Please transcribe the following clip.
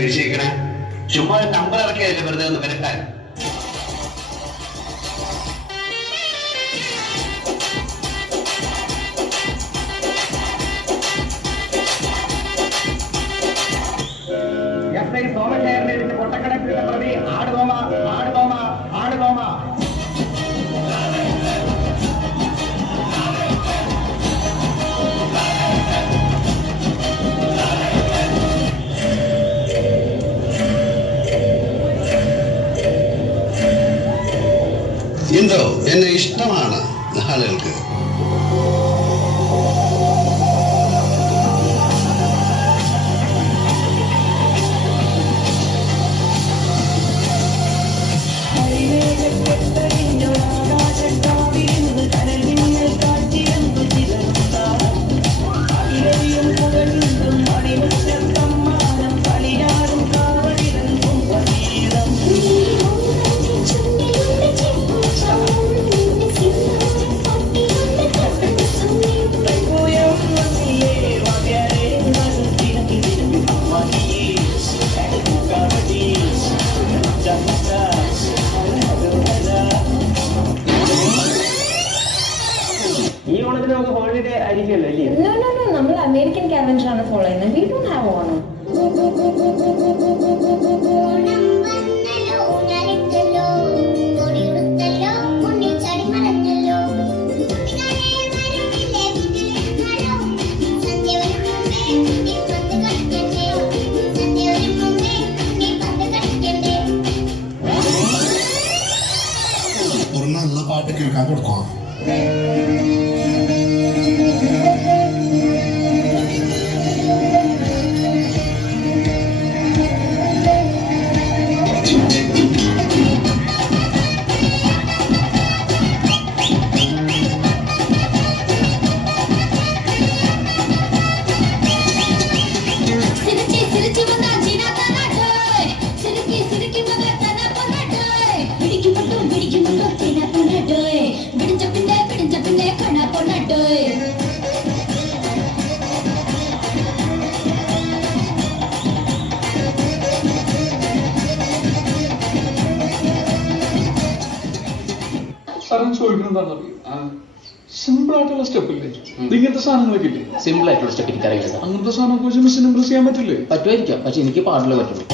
വീശിക്കണേ? ചുമ്മാ നമ്പർ ഇറക്കിയല്ലേ വെറുതെ ഒന്ന് വരട്ടാൻ. സോമശേഖരനെ പൊട്ടക്കടപ്പിലെ പ്രതി ആടുതോമ ആടുതോമ ആടുതോമ. എന്തോ എന്നെ ഇഷ്ടമാണ് ആളുകൾക്ക്. ഈ ഓണത്തിന് നമുക്ക് ഹോളിഡേ ആയിരിക്കുമല്ലോ അല്ലേ? നമ്മൾ അമേരിക്കൻ കാലണ്ടർ ആണ് ഫോളോ ചെയ്യുന്നത്. We don't have Onam. ഒരു നല്ല പാട്ട് കേൾക്കാൻ കൊടുക്കണം. സാറൻ ചോദിക്കുന്നത് സിമ്പിൾ ആയിട്ടുള്ള സ്റ്റെപ്പ് ഇല്ലേ? ഇങ്ങനത്തെ സാധനങ്ങളൊക്കെ ഇല്ലേ? സിമ്പിൾ ആയിട്ടുള്ള സ്റ്റെപ്പ് എനിക്കറിയില്ല സാർ. അങ്ങനത്തെ സാധനമൊക്കെ വെച്ച് മിസ്സിന് ഇംപ്രസ് ചെയ്യാൻ പറ്റില്ലേ? പറ്റുമായിരിക്കാം, പക്ഷെ എനിക്ക് പാടില്ല പറ്റുള്ളൂ.